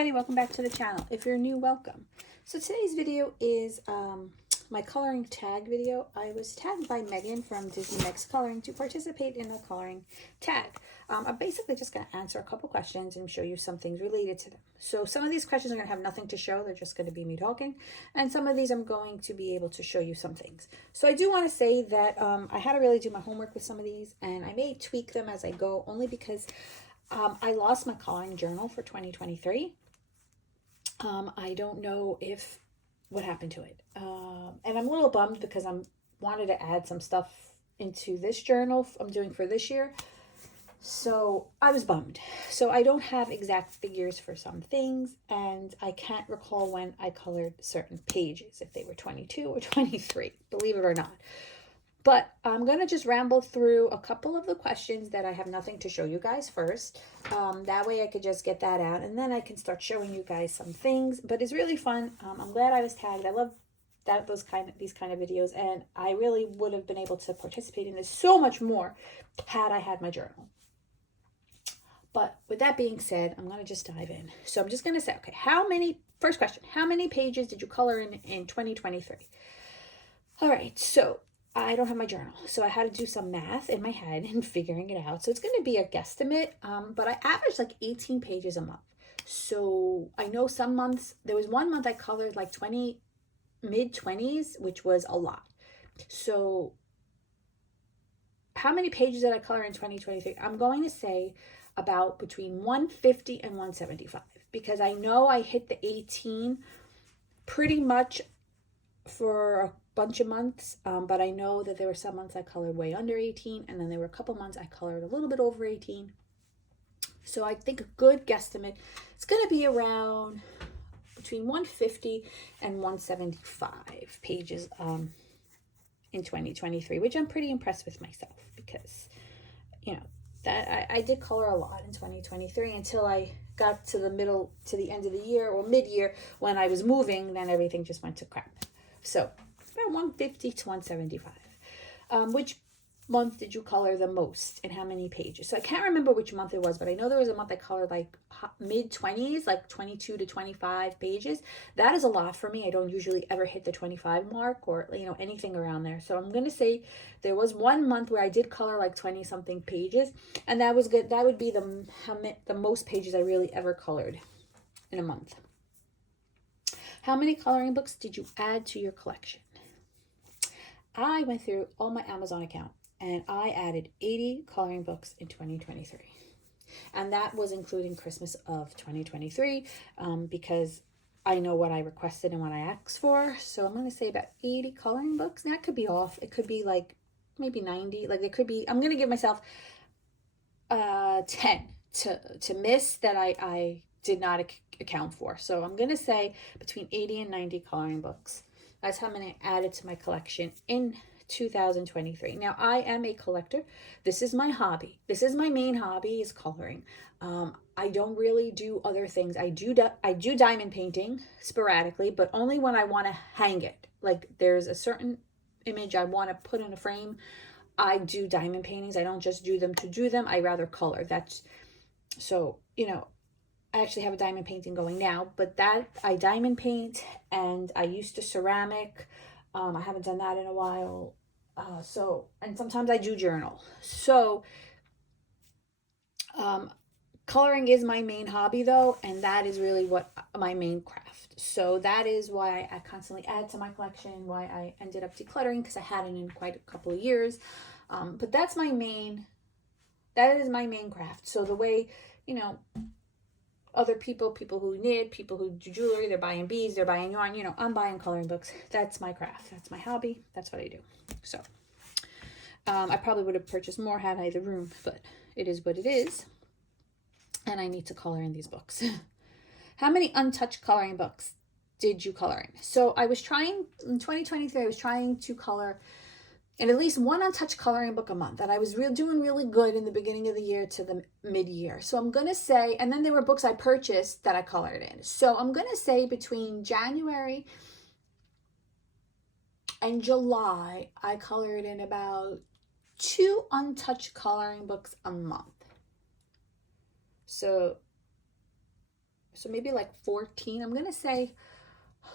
everybody, welcome back to the channel. If you're new, welcome. So today's video is my coloring tag video. I was tagged by Megan from Disney Meg's Coloring to participate in a coloring tag. I'm basically just going to answer a couple questions and show you some things related to them. So some of these questions are going to have nothing to show. They're just going to be me talking. And some of these I'm going to be able to show you some things. So I do want to say that I had to really do my homework with some of these, and I may tweak them as I go, only because I lost my coloring journal for 2023. I don't know what happened to it. And I'm a little bummed because I wanted to add some stuff into this journal I'm doing for this year. So I was bummed. So I don't have exact figures for some things, and I can't recall when I colored certain pages, if they were 22 or 23, believe it or not. But I'm going to just ramble through a couple of the questions that I have nothing to show you guys first. That way I could just get that out, and then I can start showing you guys some things. But it's really fun. I'm glad I was tagged. I love these kind of videos, and I really would have been able to participate in this so much more had I had my journal. But with that being said, I'm going to just dive in. So I'm just going to say, okay, first question, how many pages did you color in 2023? All right, so I don't have my journal, so I had to do some math in my head and figuring it out. So it's going to be a guesstimate, but I averaged like 18 pages a month. So I know some months, there was one month I colored like mid-20s, which was a lot. So how many pages did I color in 2023? I'm going to say about between 150 and 175, because I know I hit the 18 pretty much for a bunch of months, but I know that there were some months I colored way under 18, and then there were a couple months I colored a little bit over 18. So I think a good guesstimate, it's going to be around between 150 and 175 pages in 2023, which I'm pretty impressed with myself, because that I did color a lot in 2023 until I got to the end of the year or mid-year when I was moving. Then everything just went to crap. So about 150 to 175. Which month did you color the most and how many pages? So I can't remember which month it was, but I know there was a month I colored like mid-20s, like 22 to 25 pages. That is a lot for me. I don't usually ever hit the 25 mark or anything around there. So I'm going to say there was one month where I did color like 20 something pages, and that was good. That would be the most pages I really ever colored in a month. How many coloring books did you add to your collection? I went through all my Amazon account, and I added 80 coloring books in 2023. And that was including Christmas of 2023, because I know what I requested and what I asked for. So I'm going to say about 80 coloring books. That could be off. It could be like maybe 90. Like it could be, I'm going to give myself 10 to miss that I did not account for. So I'm going to say between 80 and 90 coloring books. That's how many I added to my collection in 2023. Now, I am a collector. This is my hobby. This is my main hobby, is coloring. I don't really do other things. I do diamond painting sporadically, but only when I want to hang it. Like there's a certain image I want to put in a frame. I do diamond paintings. I don't just do them to do them. I rather color. I actually have a diamond painting going now, but that I diamond paint, and I used to ceramic. I haven't done that in a while. And sometimes I do journal. So, coloring is my main hobby though, and that is really what my main craft. So that is why I constantly add to my collection, why I ended up decluttering, because I hadn't in quite a couple of years. But that is my main craft. So the way, other people who knit, people who do jewelry, they're buying beads, they're buying yarn, I'm buying coloring books. That's my craft. That's my hobby. That's what I do. So I probably would have purchased more had I the room, but it is what it is. And I need to color in these books. How many untouched coloring books did you color in? So in 2023, I was trying to color in at least one untouched coloring book a month. And I was doing really good in the beginning of the year to the mid-year. So I'm going to say, and then there were books I purchased that I colored in. So I'm going to say between January and July, I colored in about 2 untouched coloring books a month. So So maybe like 14. I'm going to say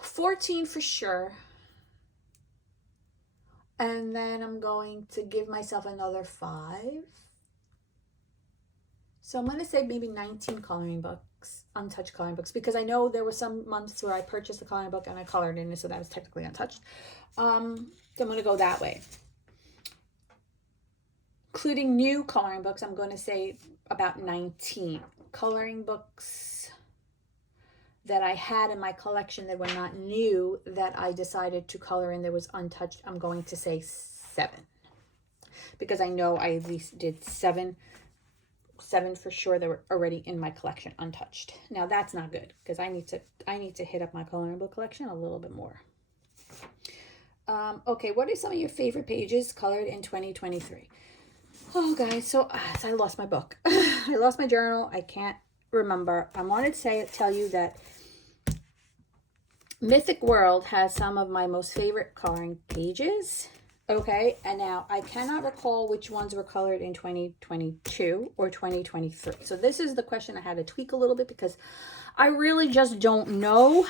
14 for sure. And then I'm going to give myself another 5. So I'm going to say maybe 19 coloring books, untouched coloring books, because I know there were some months where I purchased a coloring book and I colored in it, so that was technically untouched. So I'm going to go that way. Including new coloring books, I'm going to say about 19. Coloring books that I had in my collection that were not new that I decided to color in that was untouched, I'm going to say 7. Because I know I at least did 7 for sure that were already in my collection untouched. Now that's not good because I need to hit up my coloring book collection a little bit more. Okay, what are some of your favorite pages colored in 2023? Oh, guys, so I lost my book. I lost my journal. I can't remember. I wanted to tell you that Mythic World has some of my most favorite coloring pages. Okay, and now I cannot recall which ones were colored in 2022 or 2023. So this is the question I had to tweak a little bit because I really just don't know.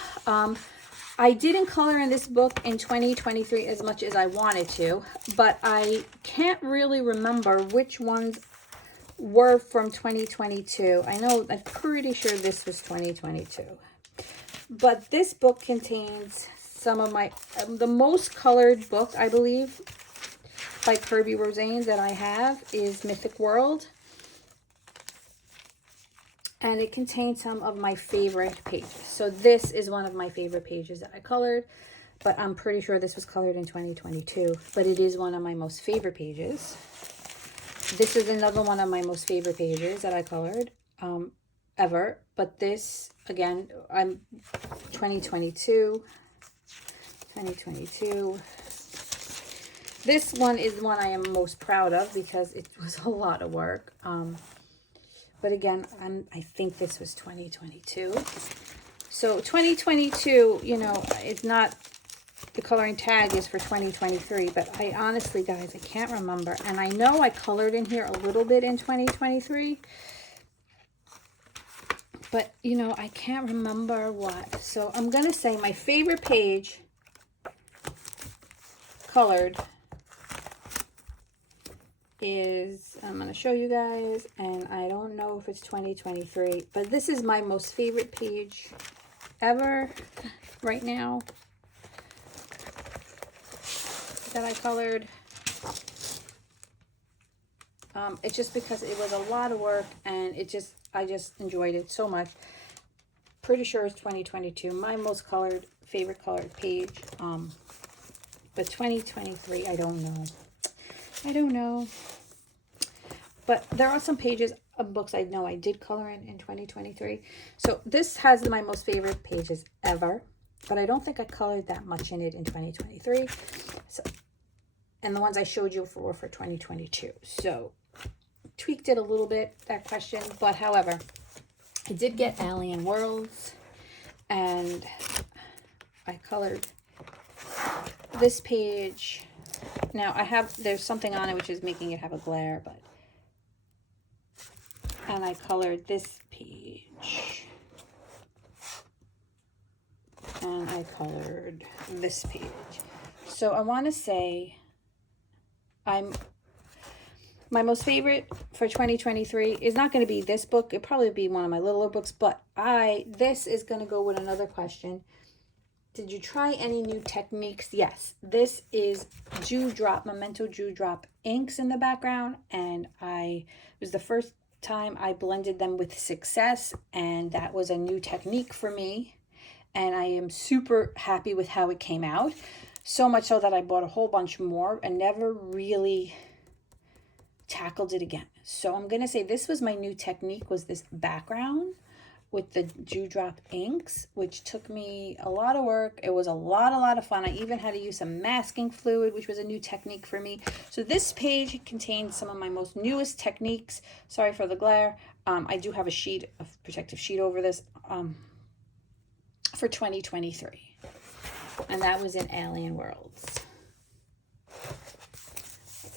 I didn't color in this book in 2023 as much as I wanted to, but I can't really remember which ones were from 2022. I know, I'm pretty sure this was 2022. But this book contains some of my, the most colored book, I believe, by Kirby Rosane that I have is Mythic World. And it contains some of my favorite pages. So this is one of my favorite pages that I colored, but I'm pretty sure this was colored in 2022, but it is one of my most favorite pages. This is another one of my most favorite pages that I colored ever, but this, again, I'm 2022. This one is one I am most proud of because it was a lot of work. But again, I think this was 2022. So 2022, you know, it's not, the coloring tag is for 2023, but I honestly, guys, I can't remember. And I know I colored in here a little bit in 2023, but, you know, I can't remember what. So I'm going to say my favorite page colored is, I'm going to show you guys, and I don't know if it's 2023, but this is my most favorite page ever right now that I colored. It's just because it was a lot of work and I just enjoyed it so much. Pretty sure it's 2022, my most favorite colored page. But 2023, I don't know. But there are some pages of books I know I did color in 2023. So this has my most favorite pages ever, but I don't think I colored that much in it in 2023. So, and the ones I showed you were for 2022. So tweaked it a little bit, that question. But however, I did get Alien Worlds, and I colored this page. Now there's something on it which is making it have a glare, but, and I colored this page, and I colored this page. So I want to say my most favorite for 2023 is not going to be this book. It'll probably be one of my littler books, but this is going to go with another question. Did you try any new techniques? Yes, this is Memento Dewdrop inks in the background, and it was the first time I blended them with success, and that was a new technique for me, and I am super happy with how it came out. So much so that I bought a whole bunch more and never really tackled it again. So I'm going to say this was my new technique, was this background with the Dewdrop inks, which took me a lot of work. It was a lot of fun. I even had to use some masking fluid, which was a new technique for me. So this page contains some of my most newest techniques. Sorry for the glare. I do have a protective sheet over this for 2023. And that was in Alien Worlds.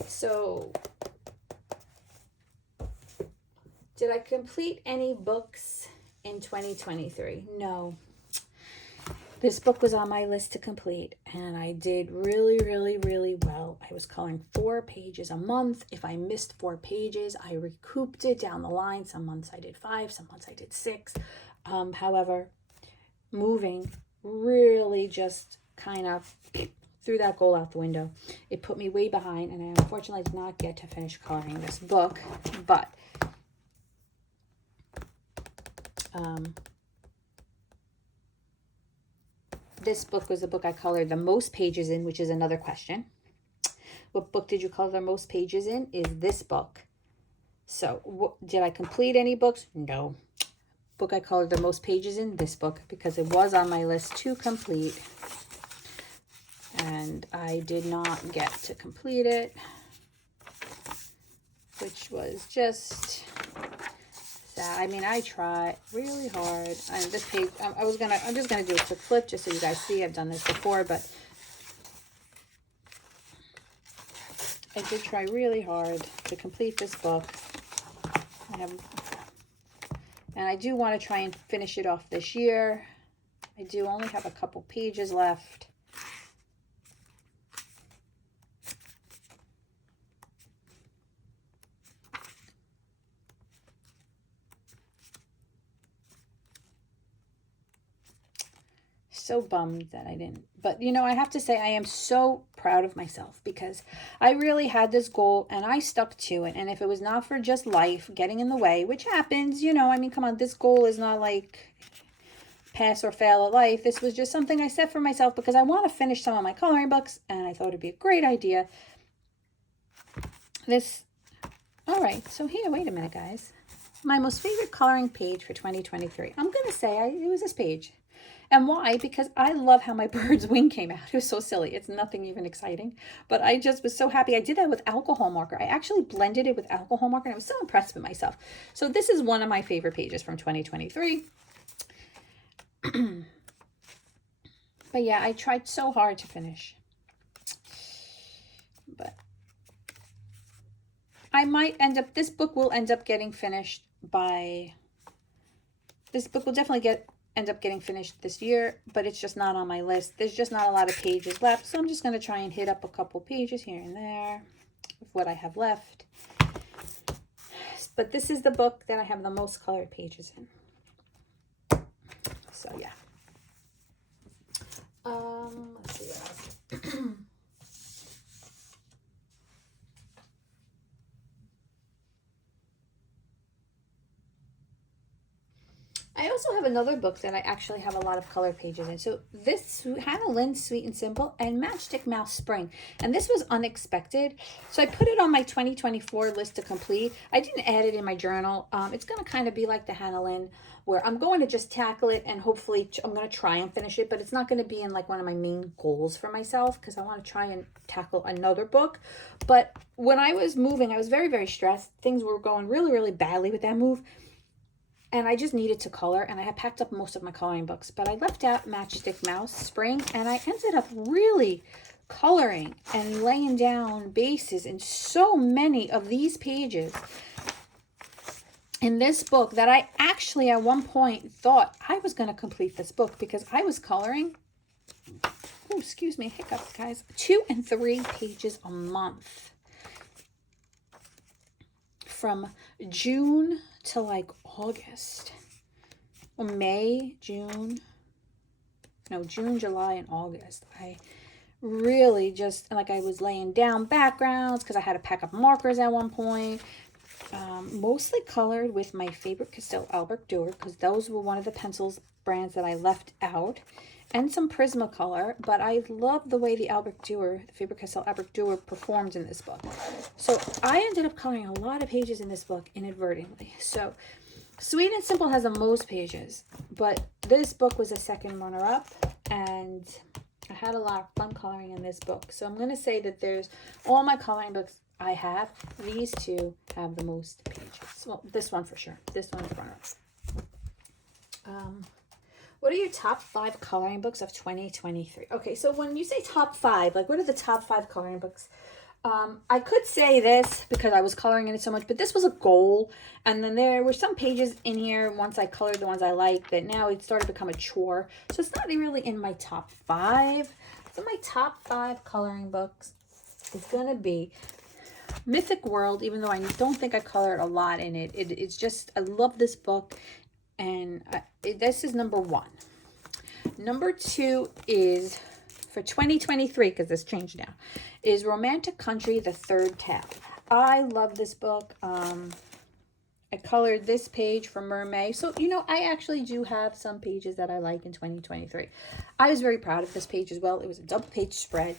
So, did I complete any books in 2023. No. This book was on my list to complete, and I did really, really, really well. I was coloring 4 pages a month. If I missed 4 pages, I recouped it down the line. Some months I did 5, some months I did 6. However, moving really just kind of threw that goal out the window. It put me way behind, and I unfortunately did not get to finish coloring this book, but this book was the book I colored the most pages in, which is another question. What book did you color the most pages in? Is this book. So did I complete any books? No. Book I colored the most pages in? This book, because it was on my list to complete. And I did not get to complete it, which was just sad. I mean, I tried really hard. And this page, I'm just gonna do a quick flip just so you guys see. I've done this before, but I did try really hard to complete this book. And I do want to try and finish it off this year. I do only have a couple pages left. So bummed that I didn't. But, you know, I have to say I am so proud of myself because I really had this goal and I stuck to it. And if it was not for just life getting in the way, which happens, you know, I mean, come on, this goal is not like pass or fail at life. This was just something I set for myself because I want to finish some of my coloring books and I thought it'd be a great idea. All right, so here, wait a minute, guys. My most favorite coloring page for 2023. I'm going to say it was this page. And why? Because I love how my bird's wing came out. It was so silly. It's nothing even exciting. But I just was so happy. I did that with alcohol marker. I actually blended it with alcohol marker, and I was so impressed with myself. So this is one of my favorite pages from 2023. But yeah, I tried so hard to finish. But I might end up, this book will end up getting finished by, this book will definitely end up getting finished this year, but it's just not on my list. There's just not a lot of pages left, so I'm just going to try and hit up a couple pages here and there of what I have left. But this is the book that I have the most colored pages in. So yeah. Let's see what else. I also have another book that I actually have a lot of color pages in. So this Hannah Lynn's Sweet and Simple and Matchstick Mouse Spring. And this was unexpected. So I put it on my 2024 list to complete. I didn't add it in my journal. It's going to kind of be like the Hannah Lynn, where I'm going to just tackle it and hopefully I'm going to try and finish it. But it's not going to be in like one of my main goals for myself because I want to try and tackle another book. But when I was moving, I was very, very stressed. Things were going really, really badly with that move. And I just needed to color, and I had packed up most of my coloring books. But I left out Matchstick Mouse Spring, and I ended up really coloring and laying down bases in so many of these pages in this book that I actually at one point thought I was going to complete this book because I was coloring, oh, excuse me, hiccups, guys, 2 and 3 pages a month. From June to like August, or May, June, July, and August. I really just, like, I was laying down backgrounds because I had to pack up markers at one point. Mostly colored with my Faber-Castell Albrecht Durer because those were one of the pencils brands that I left out. And some Prismacolor, but I love the way the Faber-Castell Albrecht Durer performs in this book. So I ended up coloring a lot of pages in this book inadvertently. So Sweet and Simple has the most pages, but this book was a second runner-up, and I had a lot of fun coloring in this book. So I'm going to say that there's all my coloring books I have, these two have the most pages. Well, this one for sure. This one's runner-up. What are your top 5 coloring books of 2023? Okay, so when you say top 5, like what are the top 5 coloring books I could say this because I was coloring in it so much, but this was a goal. And then there were some pages in here, once I colored the ones I liked, that now it started to become a chore. So it's not really in my top 5. So my top 5 coloring books is going to be Mythic World, even though I don't think I colored a lot in it. It's just, I love this book. And this is number 1. Number 2 is, for 2023, because this changed now, is Romantic Country, The Third Tale. I love this book. I colored this page for Mermaid. So, you know, I actually do have some pages that I like in 2023. I was very proud of this page as well. It was a double page spread.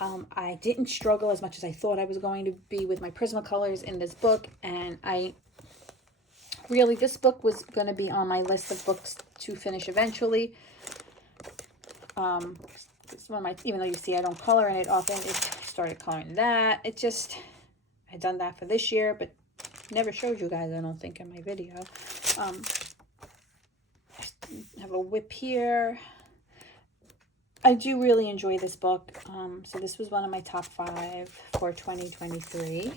I didn't struggle as much as I thought I was going to be with my Prismacolors in this book. And this book was going to be on my list of books to finish eventually. It's one of my, even though you see I don't color in it often, it started coloring that. It just, I've done that for this year, but never showed you guys, I don't think, in my video. I have a whip here. I do really enjoy this book. So this was one of my top 5 for 2023.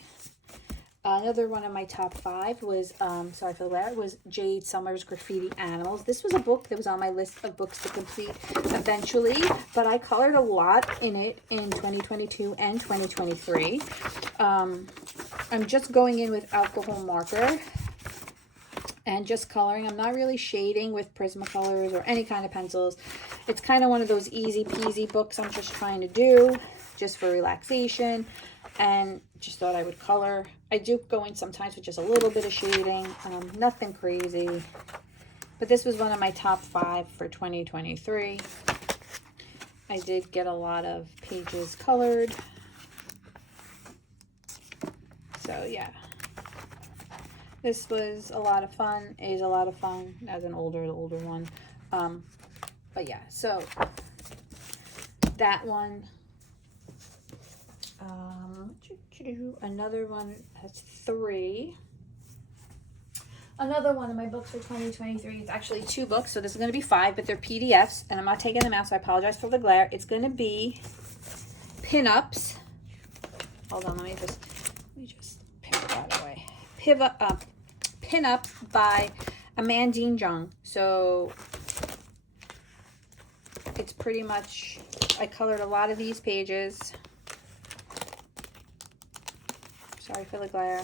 Another one of my top 5 was, sorry for that, was Jade Summers' Graffiti Animals. This was a book that was on my list of books to complete eventually, but I colored a lot in it in 2022 and 2023. I'm just going in with alcohol marker and just coloring. I'm not really shading with Prismacolors or any kind of pencils. It's kind of one of those easy peasy books I'm just trying to do just for relaxation, and just thought I would color. I do go in sometimes with just a little bit of shading, nothing crazy. But this was one of my top 5 for 2023. I did get a lot of pages colored. So yeah, this was a lot of fun. It is a lot of fun as an older one. But yeah, so that one. Another one, that's 3. Another one of my books for 2023, it's actually 2 books, so this is going to be 5, but they're PDFs, and I'm not taking them out, so I apologize for the glare. It's going to be Pinups. Hold on, let me just pick that away. Pinup by Amandine Jung. So it's pretty much, I colored a lot of these pages. Sorry for the glare.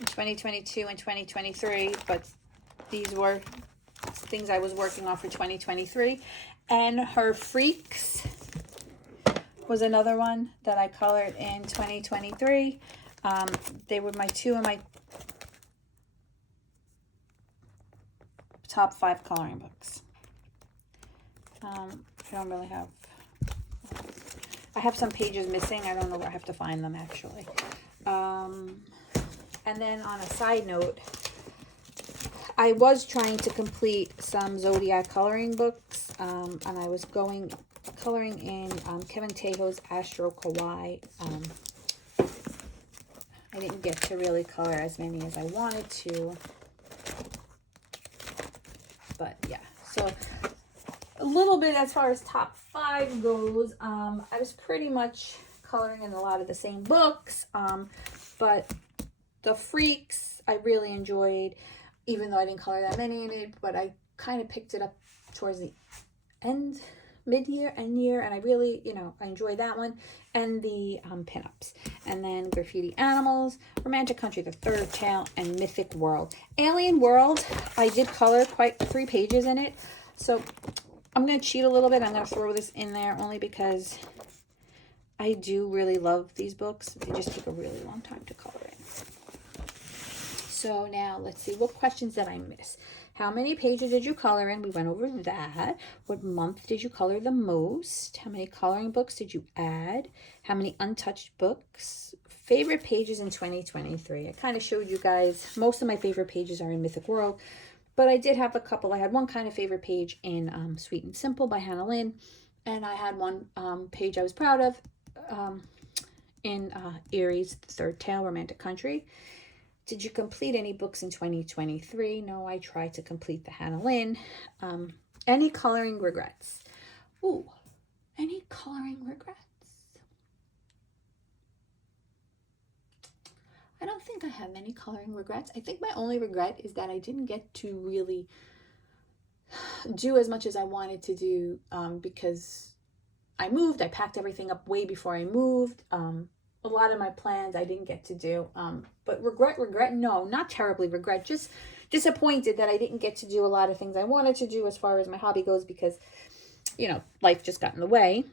In 2022 and 2023, but these were things I was working on for 2023. And Her Freaks was another one that I colored in 2023. They were my 2 of my top 5 coloring books. I don't really have, I have some pages missing. I don't know where I have to find them actually. And then on a side note, I was trying to complete some Zodiac coloring books, and I was coloring in Kevin Tejo's Astro Kawaii. I didn't get to really color as many as I wanted to, but yeah, so a little bit as far as top 5 goes. I was pretty much coloring in a lot of the same books, but The Freaks I really enjoyed, even though I didn't color that many in it, but I kind of picked it up towards the end, mid-year, end year, and I really, I enjoyed that one, and the pinups. And then Graffiti Animals, Romantic Country, The Third Tale, and Mythic World. Alien World, I did color quite 3 pages in it, so I'm going to cheat a little bit. I'm going to throw this in there only because I do really love these books. They just take a really long time to color in. So now let's see, what questions did I miss? How many pages did you color in? We went over that. What month did you color the most? How many coloring books did you add? How many untouched books? Favorite pages in 2023. I kind of showed you guys, most of my favorite pages are in Mythic World, but I did have a couple. I had one kind of favorite page in Sweet and Simple by Hannah Lynn, and I had one page I was proud of in Erie's The Third Tale, Romantic Country. Did you complete any books in 2023? No, I tried to complete the Hannah Lynn. Any coloring regrets? Ooh, any coloring regrets? think I have many coloring regrets. I think my only regret is that I didn't get to really do as much as I wanted to do because I moved. I packed everything up way before I moved. A lot of my plans I didn't get to do. But regret, no, not terribly regret. Just disappointed that I didn't get to do a lot of things I wanted to do as far as my hobby goes because, you know, life just got in the way.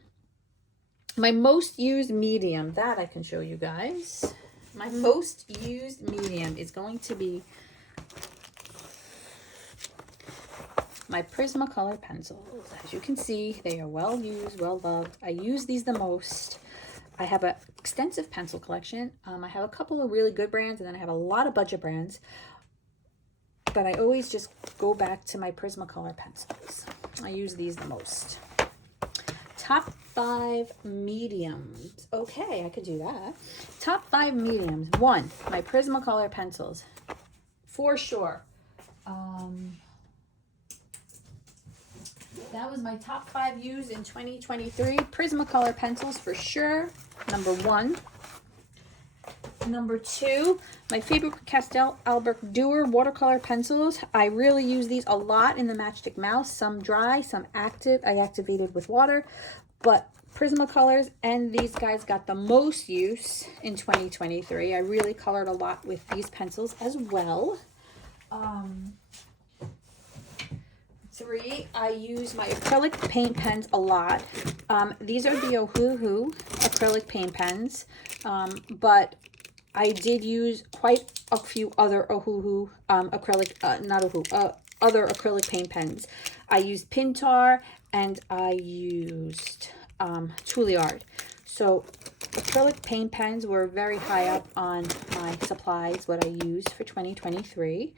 My most used medium, that I can show you guys. My most used medium is going to be my Prismacolor pencils. As you can see, they are well used, well loved. I use these the most. I have an extensive pencil collection. I have a couple of really good brands, and then I have a lot of budget brands. But I always just go back to my Prismacolor pencils. I use these the most. Top 5 mediums. Okay, I could do that. Top 5 mediums. 1, my Prismacolor pencils. For sure. That was my top 5 used in 2023. Prismacolor pencils for sure. Number 1. Number 2, my Faber-Castell Albert Durer watercolor pencils. I really use these a lot in the Matchstick Mouse. Some dry, some active. I activated with water. But Prismacolors and these guys got the most use in 2023. I really colored a lot with these pencils as well. 3, I use my acrylic paint pens a lot. These are the Ohuhu acrylic paint pens, but I did use quite a few other Ohuhu other acrylic paint pens. I used Pintar and I used Touliard. So acrylic paint pens were very high up on my supplies, what I used for 2023.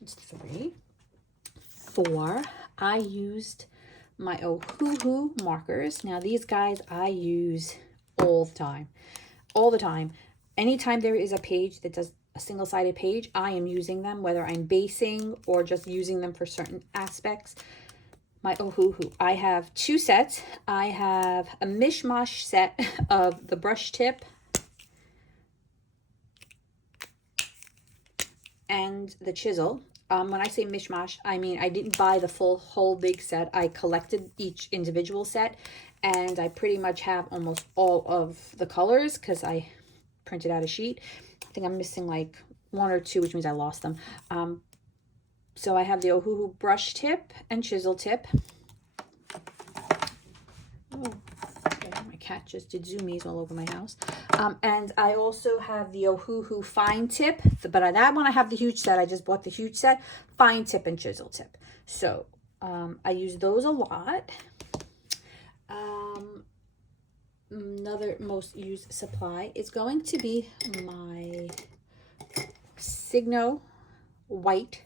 It's 3. 4, I used my Ohuhu markers. Now these guys I use all the time. All the time. Anytime there is a page that does a single-sided page, I am using them, whether I'm basing or just using them for certain aspects. My Ohuhu. I have 2 sets. I have a mishmash set of the brush tip and the chisel. When I say mishmash, I mean I didn't buy the whole big set. I collected each individual set, and I pretty much have almost all of the colors because I printed out a sheet. I think I'm missing like 1 or 2, which means I lost them. So I have the Ohuhu brush tip and chisel tip. Oh, okay, my cat just did zoomies all over my house. And I also have the Ohuhu fine tip, but that one I have the huge set. I just bought the huge set, fine tip and chisel tip. So I use those a lot. Another most used supply is going to be my Signo white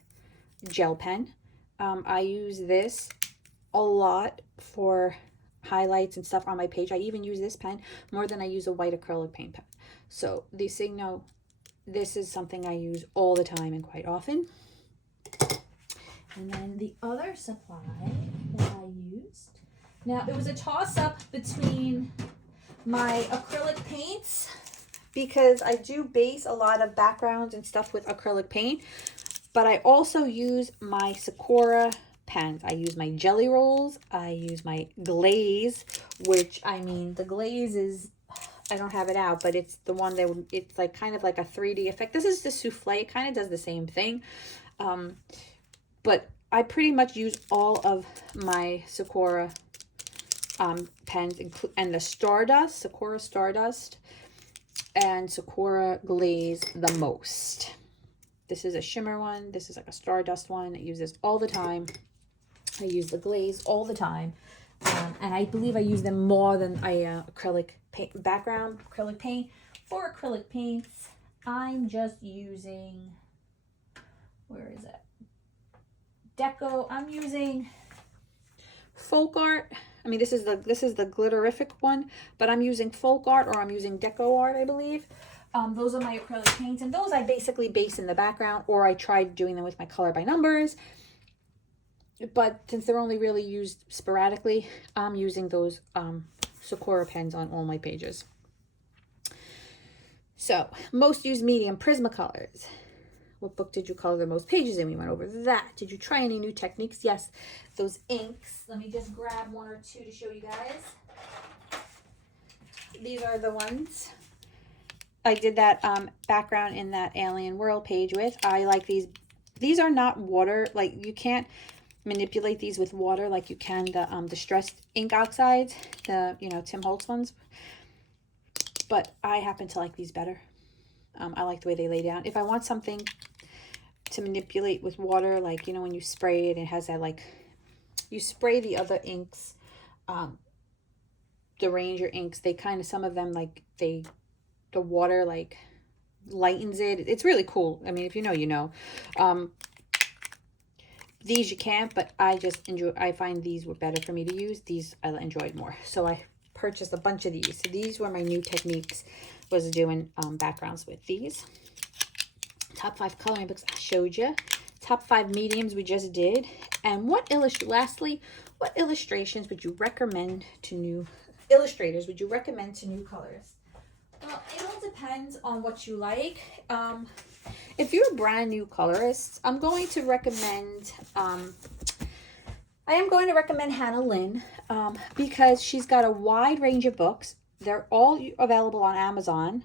gel pen. I use this a lot for highlights and stuff on my page. I even use this pen more than I use a white acrylic paint pen. So the Signo, this is something I use all the time and quite often. And then the other supply that I used, now it was a toss-up between my acrylic paints, because I do base a lot of backgrounds and stuff with acrylic paint, but I also use my Sakura pens. I use my jelly rolls. I use my glaze, which, I mean, the glaze is, I don't have it out, but it's the one that it's like kind of like a 3D effect. This is the souffle. It kind of does the same thing. But I pretty much use all of my Sakura pens, and the Stardust, Sakura Stardust and Sakura Glaze the most. This is a shimmer one. This is like a Stardust one. I use this all the time. I use the glaze all the time. And I believe I use them more than I acrylic paint, background acrylic paint. For acrylic paints, I'm just using, where is it? Deco. I'm using Folk Art. I mean, this is the glitterific one, but I'm using Folk Art, or I'm using Deco Art, I believe. Those are my acrylic paints, and those I basically base in the background, or I tried doing them with my color by numbers. But since they're only really used sporadically, I'm using those Sakura pens on all my pages. So, most used medium, Prismacolors. What book did you color the most pages in? We went over that. Did you try any new techniques? Yes, those inks. Let me just grab one or two to show you guys. These are the ones I did that background in that Alien World page with. I like these. These are not water. Like, you can't manipulate these with water like you can the distressed ink oxides, the, you know, Tim Holtz ones. But I happen to like these better. I like the way they lay down. If I want something to manipulate with water, like, you know, when you spray it, it has that, like, you spray the other inks, the Ranger inks, they kind of, some of them, like, the water, like, lightens it. It's really cool. I mean, if you know, you know. These you can't, but I just enjoy, I find these were better for me to use. These I enjoyed more. So I purchased a bunch of these. So these were my new techniques, was doing backgrounds with these. Top 5 coloring books I showed you. Top 5 mediums we just did. And lastly, what illustrations would you recommend to new illustrators? Would you recommend to new colorists? Well, it all depends on what you like. If you're a brand new colorist, I'm going to recommend, I am going to recommend Hannah Lynn, because she's got a wide range of books. They're all available on Amazon.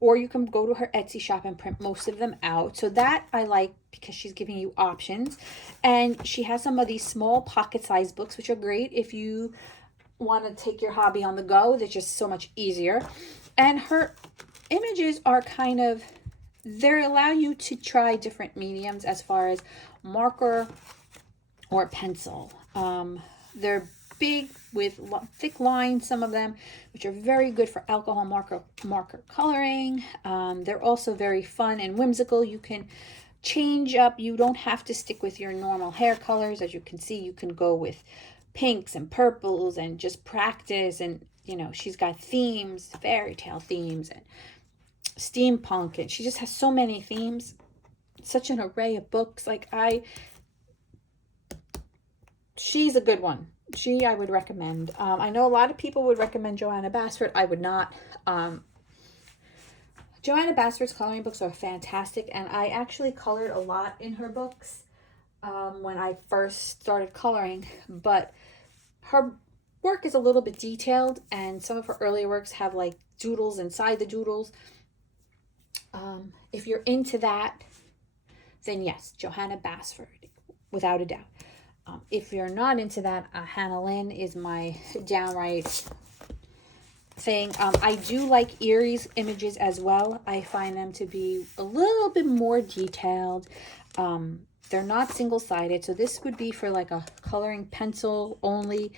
Or you can go to her Etsy shop and print most of them out. So that I like, because she's giving you options. And she has some of these small pocket-sized books, which are great if you want to take your hobby on the go. They're just so much easier. And her images are kind of, they allow you to try different mediums as far as marker or pencil. They're big with thick lines, some of them, which are very good for alcohol marker coloring. They're also very fun and whimsical. You can change up. You don't have to stick with your normal hair colors. As you can see, you can go with pinks and purples and just practice. And, you know, she's got themes, fairy tale themes and steampunk, and she just has so many themes, such an array of books. Like, she's a good one. I would recommend. I know a lot of people would recommend Joanna Basford. I would not. Joanna Basford's coloring books are fantastic, and I actually colored a lot in her books when I first started coloring, but her work is a little bit detailed, and some of her earlier works have like doodles inside the doodles. If you're into that, then yes, Johanna Basford, without a doubt. If you're not into that, Hannah Lynn is my downright thing. I do like Erie's images as well. I find them to be a little bit more detailed. They're not single-sided, so this would be for like a coloring pencil only.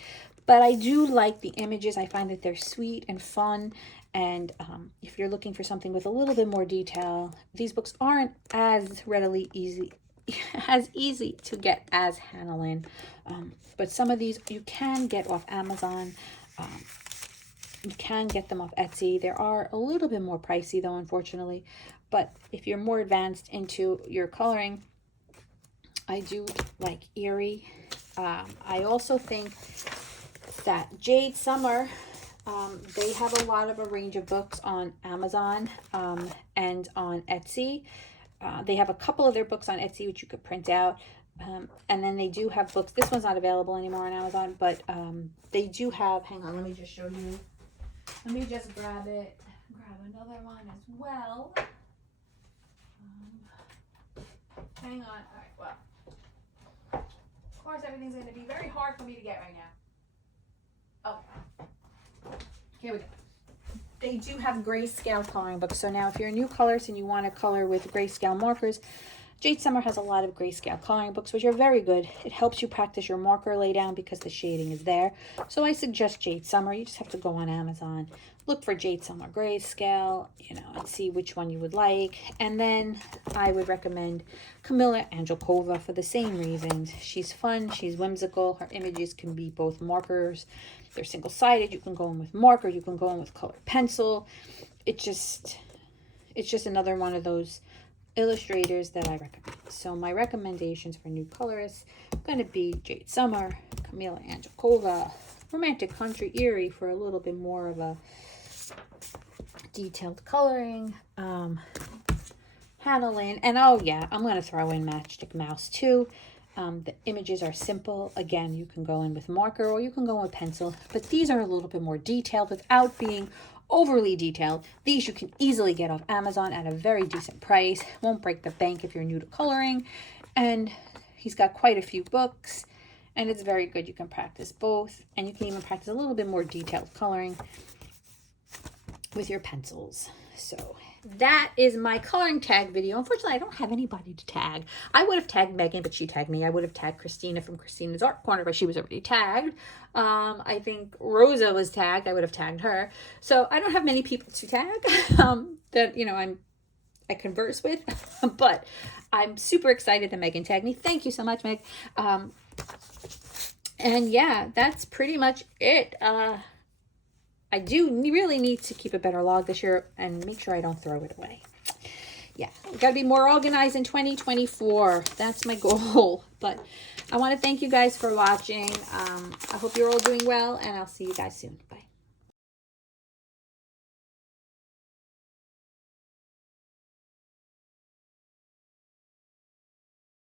But I do like the images. I find that they're sweet and fun. And if you're looking for something with a little bit more detail, these books aren't as easy to get as Hannah Lynn. But some of these you can get off Amazon. You can get them off Etsy. They are a little bit more pricey though, unfortunately. But if you're more advanced into your coloring, I do like Erie. I also think that Jade Summer, they have a lot of a range of books on Amazon and on Etsy. They have a couple of their books on Etsy, which you could print out. And then they do have books. This one's not available anymore on Amazon, but they do have, hang on, let me just show you. Let me just grab it. Grab another one as well. Hang on. All right, well. Of course, everything's going to be very hard for me to get right now. Oh. Here we go. They do have grayscale coloring books. So now if you're a new colorist and you want to color with grayscale markers, Jade Summer has a lot of grayscale coloring books, which are very good. It helps you practice your marker laydown because the shading is there. So I suggest Jade Summer. You just have to go on Amazon, look for Jade Summer grayscale, you know, and see which one you would like. And then I would recommend Camilla Angelkova for the same reasons. She's fun, she's whimsical. Her images can be both markers. They're single-sided. You can go in with marker. You can go in with colored pencil. It's just another one of those illustrators that I recommend. So my recommendations for new colorists are going to be Jade Summer, Camila Angelkova, Romantic Country, Erie for a little bit more of a detailed coloring, Hannah Lynn, and oh yeah, I'm going to throw in Matchstick Mouse too. The images are simple. Again, you can go in with marker or you can go with pencil, but these are a little bit more detailed without being overly detailed. These you can easily get off Amazon at a very decent price. Won't break the bank if you're new to coloring. And he's got quite a few books, and it's very good. You can practice both, and you can even practice a little bit more detailed coloring with your pencils. So that is my coloring tag video. Unfortunately, I don't have anybody to tag. I would have tagged Megan, but she tagged me. I would have tagged Christina from Christina's Art Corner, but she was already tagged. I think Rosa was tagged. I would have tagged her. So I don't have many people to tag that, you know, I converse with, but I'm super excited that Megan tagged me. Thank you so much, Meg. And yeah, that's pretty much it. I do really need to keep a better log this year and make sure I don't throw it away. Yeah, we got to be more organized in 2024. That's my goal. But I want to thank you guys for watching. I hope you're all doing well, and I'll see you guys soon. Bye.